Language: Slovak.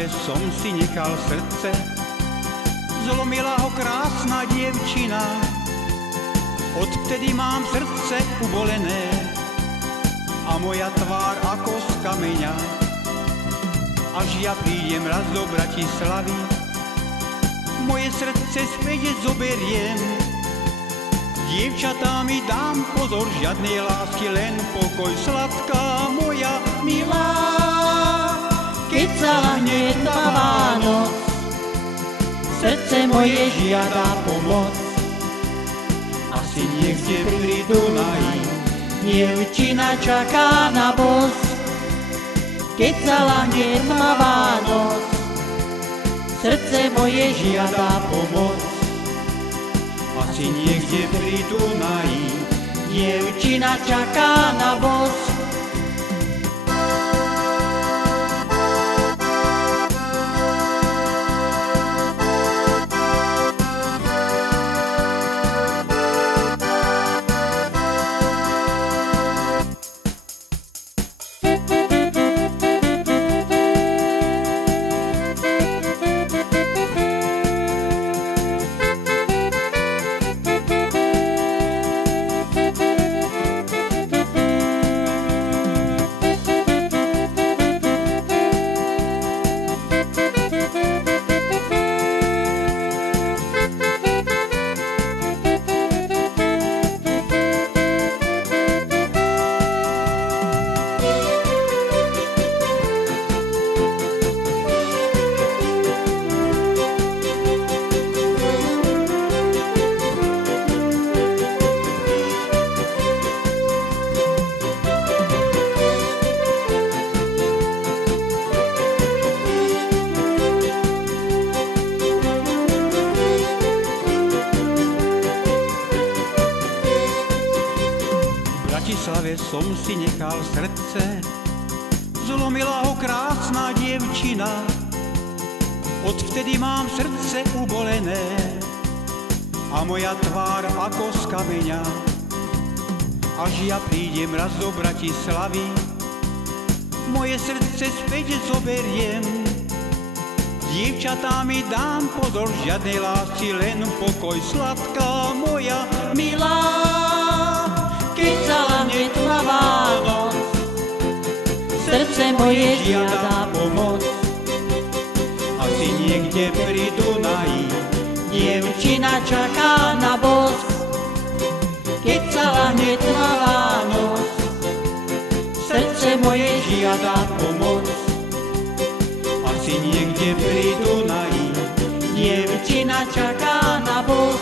Bratislave som si nechal srdce, zlomila ho krásna dievčina. Odvtedy mám srdce ubolené a moja tvár ako z kameňa. Až ja prídem raz do Bratislavy, moje srdce späť zoberiem. Dievčatá mi dám pozor, žiadnej lásky, len pokoj, sladká moja milá. Keď sa lahne tmavá noc, srdce moje žiada pomoc. Asi niekde pri Dunaji dievčina čaká na boz. Keď sa lahne tmavá noc, srdce moje žiada pomoc. Asi niekde pri Dunaji dievčina čaká na boz. V Bratislave som si nechal srdce, zlomila ho krásna dievčina. Odvtedy mám srdce ubolené a moja tvár ako z kameňa. Až ja prídem raz do Bratislavy, moje srdce späť zoberiem. Dievčatá mi dám pozor, žiadnej lásky, len pokoj, sladká moja milá. Keď sa lahne tmavá noc, srdce moje žiada pomoc. Asi niekde pri Dunaji dievčina čaká na boz. Keď sa lahne tmavá noc, srdce moje žiada pomoc. Asi niekde pri Dunaji dievčina čaká na boz.